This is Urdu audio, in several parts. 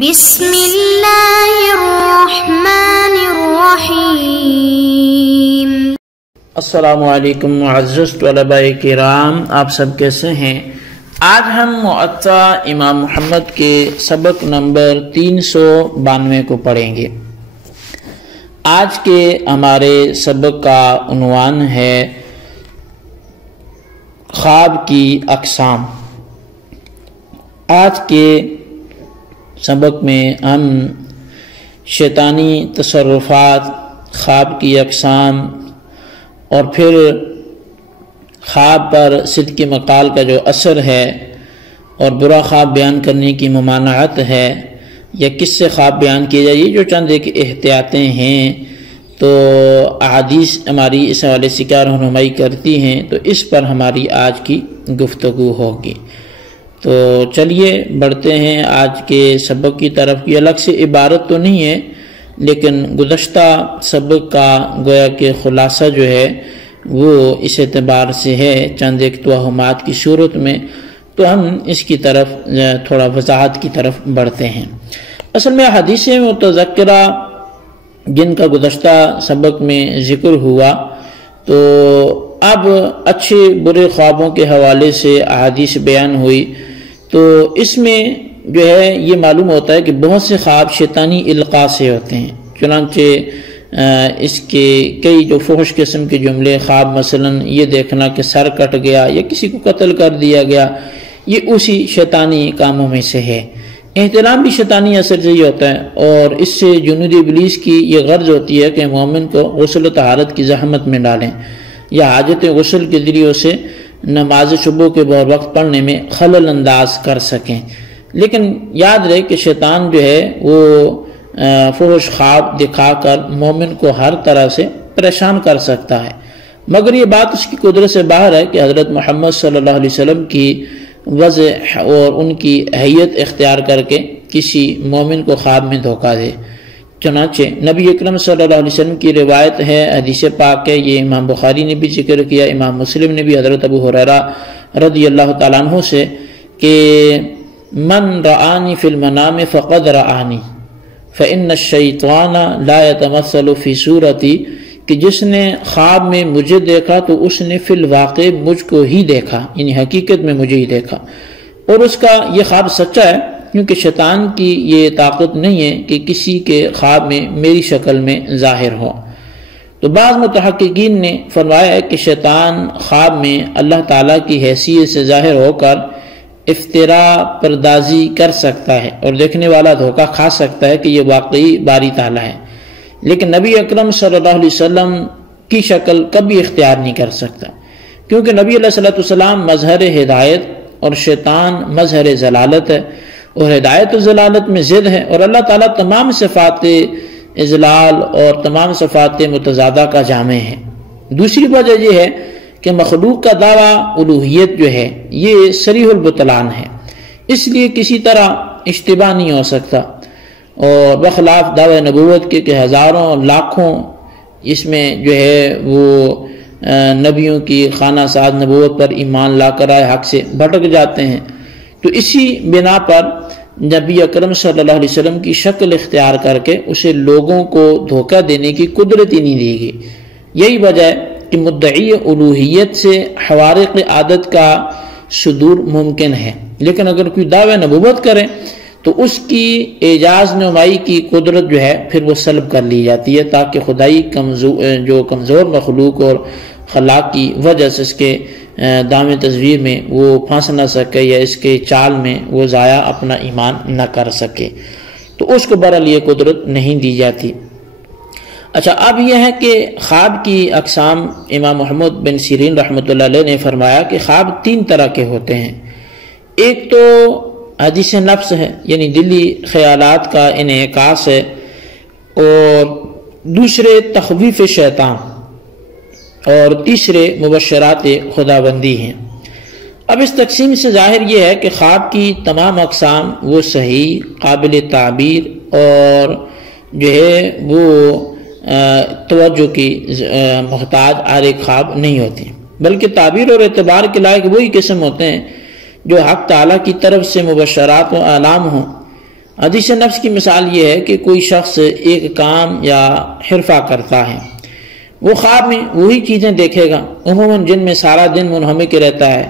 بسم اللہ الرحمن الرحیم۔ السلام علیکم معزز طلباء کرام، آپ سب کیسے ہیں؟ آج ہم معطا امام محمد کے سبق نمبر 392 کو پڑھیں گے۔ آج کے ہمارے سبق کا عنوان ہے خواب کی اقسام۔ آج کے سبق میں ہم شیطانی تصرفات، خواب کی اقسام اور پھر خواب پر صدق مقال کا جو اثر ہے اور برا خواب بیان کرنے کی ممانعت ہے یا کس سے خواب بیان کیے جائے، یہ جو چند ایک احتیاطیں ہیں تو احادیث ہماری اس حوالے سے کیا رہنمائی کرتی ہیں، تو اس پر ہماری آج کی گفتگو ہوگی۔ تو چلیے بڑھتے ہیں آج کے سبق کی طرف۔ کی الگ سے عبارت تو نہیں ہے، لیکن گزشتہ سبق کا گویا کہ خلاصہ جو ہے وہ اس اعتبار سے ہے چند ایک توہمات کی صورت میں، تو ہم اس کی طرف تھوڑا وضاحت کی طرف بڑھتے ہیں۔ اصل میں حدیث متذکرہ جن کا گزشتہ سبق میں ذکر ہوا، تو اب اچھے برے خوابوں کے حوالے سے احادیث بیان ہوئی، تو اس میں جو ہے یہ معلوم ہوتا ہے کہ بہت سے خواب شیطانی القاء سے ہوتے ہیں۔ چنانچہ اس کے کئی جو فحش قسم کے جملے، خواب مثلا یہ دیکھنا کہ سر کٹ گیا یا کسی کو قتل کر دیا گیا، یہ اسی شیطانی کاموں میں سے ہے۔ احتلام بھی شیطانی اثر سے ہی ہوتا ہے، اور اس سے جنود ابلیس کی یہ غرض ہوتی ہے کہ مومن کو غسل و طہارت کی زحمت میں ڈالیں یا حاجت غسل کے ذریعے سے نماز صبح کے بہت وقت پڑھنے میں خلل انداز کر سکیں۔ لیکن یاد رہے کہ شیطان جو ہے وہ فحش خواب دکھا کر مومن کو ہر طرح سے پریشان کر سکتا ہے، مگر یہ بات اس کی قدرت سے باہر ہے کہ حضرت محمد صلی اللہ علیہ وسلم کی وضع اور ان کی حیت اختیار کر کے کسی مومن کو خواب میں دھوکہ دے۔ چنانچہ نبی اکرم صلی اللہ علیہ وسلم کی روایت ہے، حدیث پاک ہے، یہ امام بخاری نے بھی ذکر کیا، امام مسلم نے بھی حضرت ابو ہریرہ رضی اللہ تعالیٰ عنہ سے، کہ من رآنی فی المنام فقد رآنی فإن الشیطان لا يتمثل فی صورتی، کہ جس نے خواب میں مجھے دیکھا تو اس نے فی الواقع مجھ کو ہی دیکھا، یعنی حقیقت میں مجھے ہی دیکھا، اور اس کا یہ خواب سچا ہے، کیونکہ شیطان کی یہ طاقت نہیں ہے کہ کسی کے خواب میں میری شکل میں ظاہر ہو۔ تو بعض متحققین نے فرمایا ہے کہ شیطان خواب میں اللہ تعالیٰ کی حیثیت سے ظاہر ہو کر افترا پردازی کر سکتا ہے اور دیکھنے والا دھوکہ کھا سکتا ہے کہ یہ واقعی باری تعالیٰ ہے، لیکن نبی اکرم صلی اللہ علیہ وسلم کی شکل کبھی اختیار نہیں کر سکتا، کیونکہ نبی علیہ السلام مظہر ہدایت اور شیطان مظہر ضلالت ہے، اور ہدایت و ضلالت میں ضد ہے، اور اللہ تعالیٰ تمام صفات اضلال اور تمام صفات متضادہ کا جامع ہے۔ دوسری وجہ یہ ہے کہ مخلوق کا دعویٰ الوہیت جو ہے یہ صریح البطلان ہے، اس لیے کسی طرح اشتباہ نہیں ہو سکتا، اور بخلاف دعوی نبوت کے کہ ہزاروں لاکھوں اس میں جو ہے وہ نبیوں کی خانہ ساز نبوت پر ایمان لا کر آئے حق سے بھٹک جاتے ہیں۔ تو اسی بنا پر نبی اکرم صلی اللہ علیہ وسلم کی شکل اختیار کر کے اسے لوگوں کو دھوکہ دینے کی قدرت ہی نہیں دی گئی۔ یہی وجہ ہے کہ مدعی الوہیت سے خوارق عادت کا صدور ممکن ہے، لیکن اگر کوئی دعوی نبوت کرے تو اس کی اعجاز نمائی کی قدرت جو ہے پھر وہ سلب کر لی جاتی ہے، تاکہ خدائی جو کمزور مخلوق اور خلاق کی وجہ سے اس کے دام تصویر میں وہ پھنس نہ سکے یا اس کے چال میں وہ ضائع اپنا ایمان نہ کر سکے، تو اس کو برحال یہ قدرت نہیں دی جاتی۔ اچھا، اب یہ ہے کہ خواب کی اقسام امام محمد بن سیرین رحمۃ اللہ علیہ نے فرمایا کہ خواب 3 طرح کے ہوتے ہیں۔ ایک تو حدیث نفس ہے، یعنی دلی خیالات کا انعکاس ہے، اور دوسرے تخویف شیطان، اور تیسرے مبشرات خداوندی ہیں۔ اب اس تقسیم سے ظاہر یہ ہے کہ خواب کی تمام اقسام وہ صحیح، قابل تعبیر اور جو ہے وہ توجہ کی محتاج ہر ایک خواب نہیں ہوتی، بلکہ تعبیر اور اعتبار کے لائق وہی قسم ہوتے ہیں جو حق تعالیٰ کی طرف سے مبشرات و اعلام ہوں، حدیث نفس کی مثال یہ ہے کہ کوئی شخص ایک کام یا حرفہ کرتا ہے، وہ خواب میں وہی چیزیں دیکھے گا، عموماً جن میں سارا دن منہمک رہتا ہے،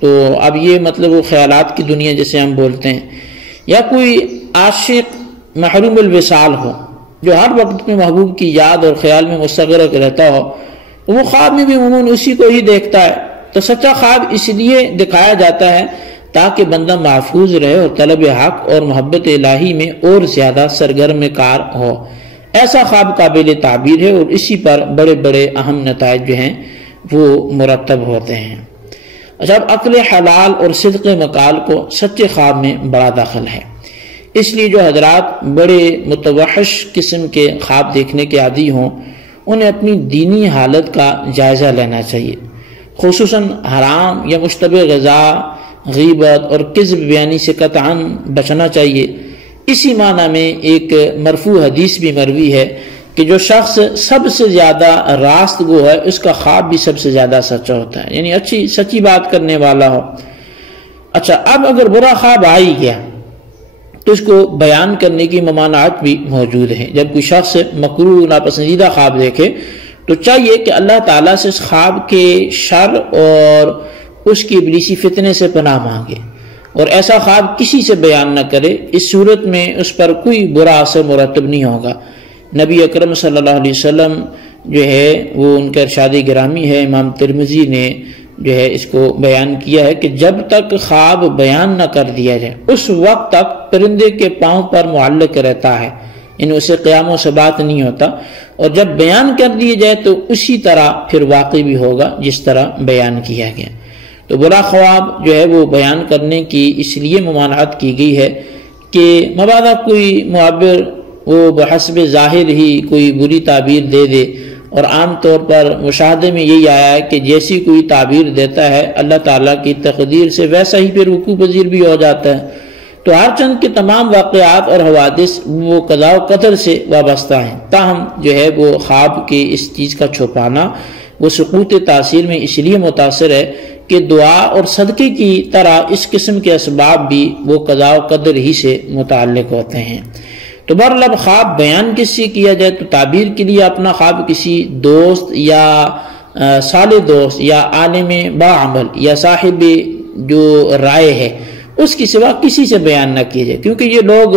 تو اب یہ مطلب وہ خیالات کی دنیا جسے ہم بولتے ہیں، یا کوئی عاشق محروم الوصال ہو جو ہر وقت میں محبوب کی یاد اور خیال میں مستغرق رہتا ہو، وہ خواب میں بھی عموماً اسی کو ہی دیکھتا ہے۔ تو سچا خواب اس لیے دکھایا جاتا ہے تاکہ بندہ محفوظ رہے اور طلب حق اور محبت الہی میں اور زیادہ سرگرم کار ہو۔ ایسا خواب قابل تعبیر ہے اور اسی پر بڑے بڑے اہم نتائج جو ہیں وہ مرتب ہوتے ہیں۔ اچھا، اب عقل حلال اور صدق مقال کو سچے خواب میں بڑا دخل ہے، اس لیے جو حضرات بڑے متوحش قسم کے خواب دیکھنے کے عادی ہوں انہیں اپنی دینی حالت کا جائزہ لینا چاہیے، خصوصاً حرام یا مشتبہ غذا، غیبت اور کذب بیانی سے قطعاً بچنا چاہیے۔ اسی معنی میں ایک مرفوع حدیث بھی مروی ہے کہ جو شخص سب سے زیادہ راست گو ہے اس کا خواب بھی سب سے زیادہ سچا ہوتا ہے، یعنی اچھی سچی بات کرنے والا ہو۔ اچھا، اب اگر برا خواب آ ہی گیا تو اس کو بیان کرنے کی ممانعت بھی موجود ہے۔ جب کوئی شخص مکروہ ناپسندیدہ خواب دیکھے تو چاہیے کہ اللہ تعالیٰ سے اس خواب کے شر اور اس کی ابلیسی فتنے سے پناہ مانگے اور ایسا خواب کسی سے بیان نہ کرے، اس صورت میں اس پر کوئی برا اثر مرتب نہیں ہوگا۔ نبی اکرم صلی اللہ علیہ وسلم جو ہے وہ ان کا ارشاد گرامی ہے، امام ترمذی نے جو ہے اس کو بیان کیا ہے کہ جب تک خواب بیان نہ کر دیا جائے اس وقت تک پرندے کے پاؤں پر معلق رہتا ہے، یعنی اسے قیام و ثبات نہیں ہوتا، اور جب بیان کر دیا جائے تو اسی طرح پھر واقع بھی ہوگا جس طرح بیان کیا گیا۔ تو برا خواب جو ہے وہ بیان کرنے کی اس لیے ممانعت کی گئی ہے کہ مبادا کوئی معبر وہ بحسب ظاہر ہی کوئی بری تعبیر دے دے، اور عام طور پر مشاہدے میں یہی آیا ہے کہ جیسی کوئی تعبیر دیتا ہے اللہ تعالیٰ کی تقدیر سے ویسا ہی پھر وقوع پذیر بھی ہو جاتا ہے۔ تو ہر چند کے تمام واقعات اور حوادث وہ قضاء و قدر سے وابستہ ہیں، تاہم جو ہے وہ خواب کے اس چیز کا چھپانا وہ سقوط تاثیر میں اس لیے متاثر ہے کہ دعا اور صدقے کی طرح اس قسم کے اسباب بھی وہ قضاء و قدر ہی سے متعلق ہوتے ہیں۔ تو بہرحال خواب بیان کس سے کیا جائے تو تعبیر کے لیے اپنا خواب کسی دوست یا صالح دوست یا عالم باعمل یا صاحب جو رائے ہے اس کی سوا کسی سے بیان نہ کیے جائے، کیونکہ یہ لوگ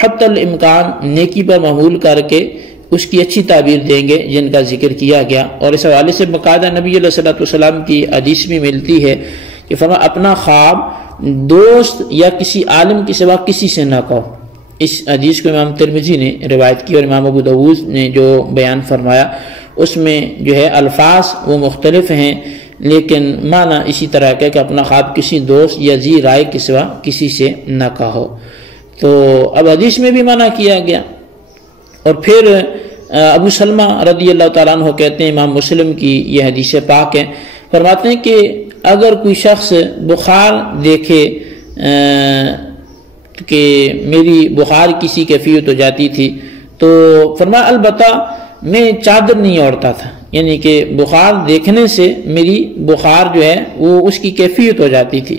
حتی الامکان نیکی پر محمول کر کے اس کی اچھی تعبیر دیں گے جن کا ذکر کیا گیا۔ اور اس حوالے سے باقاعدہ نبی علیہ الصلوۃ والسلام کی حدیث بھی ملتی ہے کہ فرمایا اپنا خواب دوست یا کسی عالم کے سوا کسی سے نہ کہو۔ اس حدیث کو امام ترمذی نے روایت کی اور امام ابو داؤد نے جو بیان فرمایا اس میں جو ہے الفاظ وہ مختلف ہیں لیکن معنی اسی طرح کا کہ اپنا خواب کسی دوست یا ذی رائے کے سوا کسی سے نہ کہو۔ تو اب حدیث میں بھی منع کیا گیا۔ اور پھر ابو سلمہ رضی اللہ تعالیٰ عنہ کہتے ہیں، امام مسلم کی یہ حدیث پاک ہے، فرماتے ہیں کہ اگر کوئی شخص بخار دیکھے کہ میری بخار کسی کیفیت ہو جاتی تھی تو فرمایا البتہ میں چادر نہیں اوڑھتا تھا، یعنی کہ بخار دیکھنے سے میری بخار جو ہے وہ اس کی کیفیت ہو جاتی تھی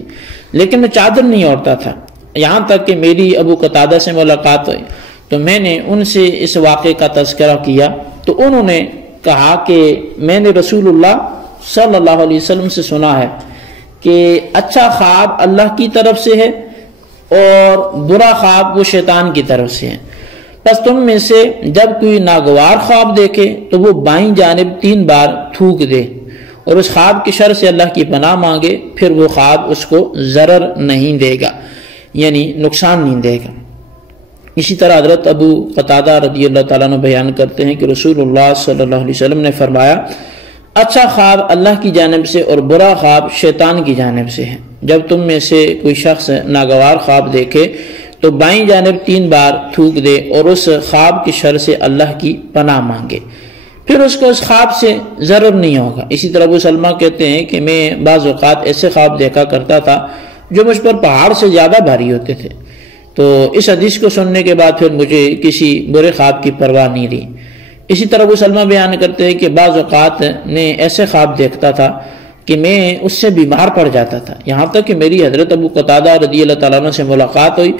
لیکن میں چادر نہیں اوڑھتا تھا، یہاں تک کہ میری ابو قتادہ سے ملاقات ہوئی تو میں نے ان سے اس واقعے کا تذکرہ کیا تو انہوں نے کہا کہ میں نے رسول اللہ صلی اللہ علیہ وسلم سے سنا ہے کہ اچھا خواب اللہ کی طرف سے ہے اور برا خواب وہ شیطان کی طرف سے ہے، بس تم میں سے جب کوئی ناگوار خواب دیکھے تو وہ بائیں جانب 3 بار تھوک دے اور اس خواب کی شر سے اللہ کی پناہ مانگے، پھر وہ خواب اس کو ضرر نہیں دے گا، یعنی نقصان نہیں دے گا۔ اسی طرح حضرت ابو قتادہ رضی اللہ تعالیٰ عنہ بیان کرتے ہیں کہ رسول اللہ صلی اللہ علیہ وسلم نے فرمایا اچھا خواب اللہ کی جانب سے اور برا خواب شیطان کی جانب سے ہے، جب تم میں سے کوئی شخص ناگوار خواب دیکھے تو بائیں جانب 3 بار تھوک دے اور اس خواب کی شر سے اللہ کی پناہ مانگے، پھر اس کو اس خواب سے ضرر نہیں ہوگا۔ اسی طرح ابو سلمہ کہتے ہیں کہ میں بعض اوقات ایسے خواب دیکھا کرتا تھا جو مجھ پر پہاڑ سے زیادہ بھاری ہوتے تھے، تو اس حدیث کو سننے کے بعد پھر مجھے کسی برے خواب کی پرواہ نہیں رہی۔ اسی طرح ابو سلمہ بیان کرتے ہیں کہ بعض اوقات نے ایسے خواب دیکھتا تھا کہ میں اس سے بیمار پڑ جاتا تھا، یہاں تک کہ میری حضرت ابو قتادہ رضی اللہ تعالیٰ عنہ سے ملاقات ہوئی،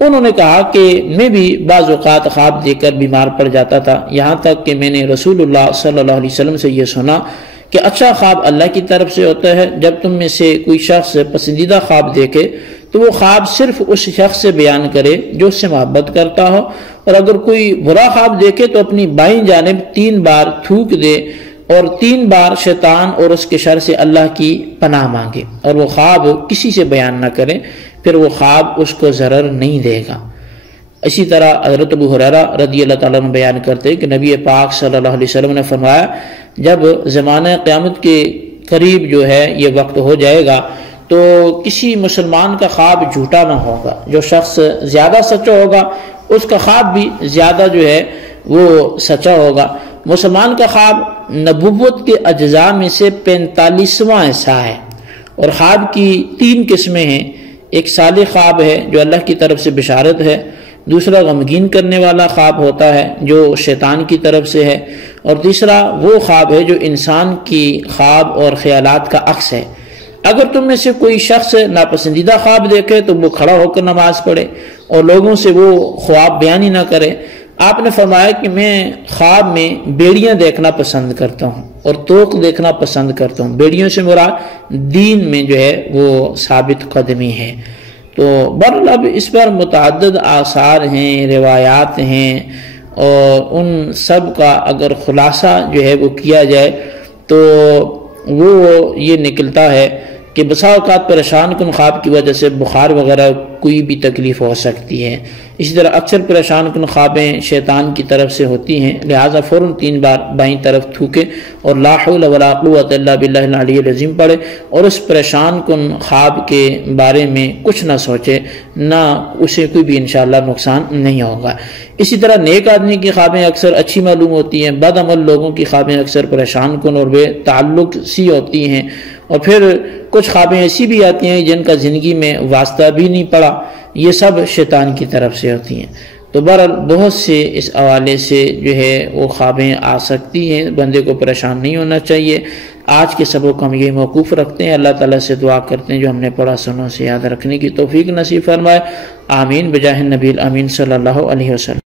انہوں نے کہا کہ میں بھی بعض اوقات خواب دیکھ کر بیمار پڑ جاتا تھا، یہاں تک کہ میں نے رسول اللہ صلی اللہ علیہ وسلم سے یہ سنا کہ اچھا خواب اللہ کی طرف سے ہوتا ہے۔ جب تم میں سے کوئی شخص پسندیدہ خواب دیکھے تو وہ خواب صرف اس شخص سے بیان کرے جو اس سے محبت کرتا ہو، اور اگر کوئی برا خواب دیکھے تو اپنی بائیں جانب 3 بار تھوک دے اور 3 بار شیطان اور اس کے شر سے اللہ کی پناہ مانگے، اور وہ خواب کسی سے بیان نہ کرے، پھر وہ خواب اس کو ضرر نہیں دے گا۔ اسی طرح حضرت ابو ہریرہ رضی اللہ تعالیٰ عنہ بیان کرتے کہ نبی پاک صلی اللہ علیہ وسلم نے فرمایا جب زمانہ قیامت کے قریب جو ہے یہ وقت ہو جائے گا تو کسی مسلمان کا خواب جھوٹا نہ ہوگا، جو شخص زیادہ سچا ہوگا اس کا خواب بھی زیادہ جو ہے وہ سچا ہوگا۔ مسلمان کا خواب نبوت کے اجزاء میں سے 45واں حصہ ہے، اور خواب کی 3 قسمیں ہیں۔ ایک صالح خواب ہے جو اللہ کی طرف سے بشارت ہے، دوسرا غمگین کرنے والا خواب ہوتا ہے جو شیطان کی طرف سے ہے، اور تیسرا وہ خواب ہے جو انسان کی خواب اور خیالات کا عکس ہے۔ اگر تم میں سے کوئی شخص ناپسندیدہ خواب دیکھے تو وہ کھڑا ہو کر نماز پڑھے اور لوگوں سے وہ خواب بیان ہی نہ کرے۔ آپ نے فرمایا کہ میں خواب میں بیڑیاں دیکھنا پسند کرتا ہوں اور توق دیکھنا پسند کرتا ہوں۔ بیڑیوں سے مراد دین میں جو ہے وہ ثابت قدمی ہے۔ تو بہرحال اب اس پر متعدد آثار ہیں، روایات ہیں، اور ان سب کا اگر خلاصہ جو ہے وہ کیا جائے تو وہ یہ نکلتا ہے کہ بسا اوقات پریشان کن خواب کی وجہ سے بخار وغیرہ کوئی بھی تکلیف ہو سکتی ہے۔ اسی طرح اکثر پریشان کن خوابیں شیطان کی طرف سے ہوتی ہیں، لہٰذا فوراً 3 بار بائیں طرف تھوکے اور لا حول ولا قوت الا باللہ العلی العظیم پڑھے، اور اس پریشان کن خواب کے بارے میں کچھ نہ سوچے، نہ اسے کوئی بھی انشاءاللہ نقصان نہیں ہوگا۔ اسی طرح نیک آدمی کی خوابیں اکثر اچھی معلوم ہوتی ہیں، بد عمل لوگوں کی خوابیں اکثر پریشان کن اور بے تعلق سی ہوتی ہیں، اور پھر کچھ خوابیں ایسی بھی آتی ہیں جن کا زندگی میں واسطہ بھی نہیں پڑا، یہ سب شیطان کی طرف سے ہوتی ہیں۔ تو بہرحال بہت سے اس حوالے سے جو ہے وہ خوابیں آ سکتی ہیں، بندے کو پریشان نہیں ہونا چاہیے۔ آج کے سبق کو ہم یہ موقوف رکھتے ہیں، اللہ تعالیٰ سے دعا کرتے ہیں جو ہم نے پڑھا سنوں سے یاد رکھنے کی توفیق نصیب فرمائے، آمین بجاہ النبی الامین صلی اللہ علیہ وسلم۔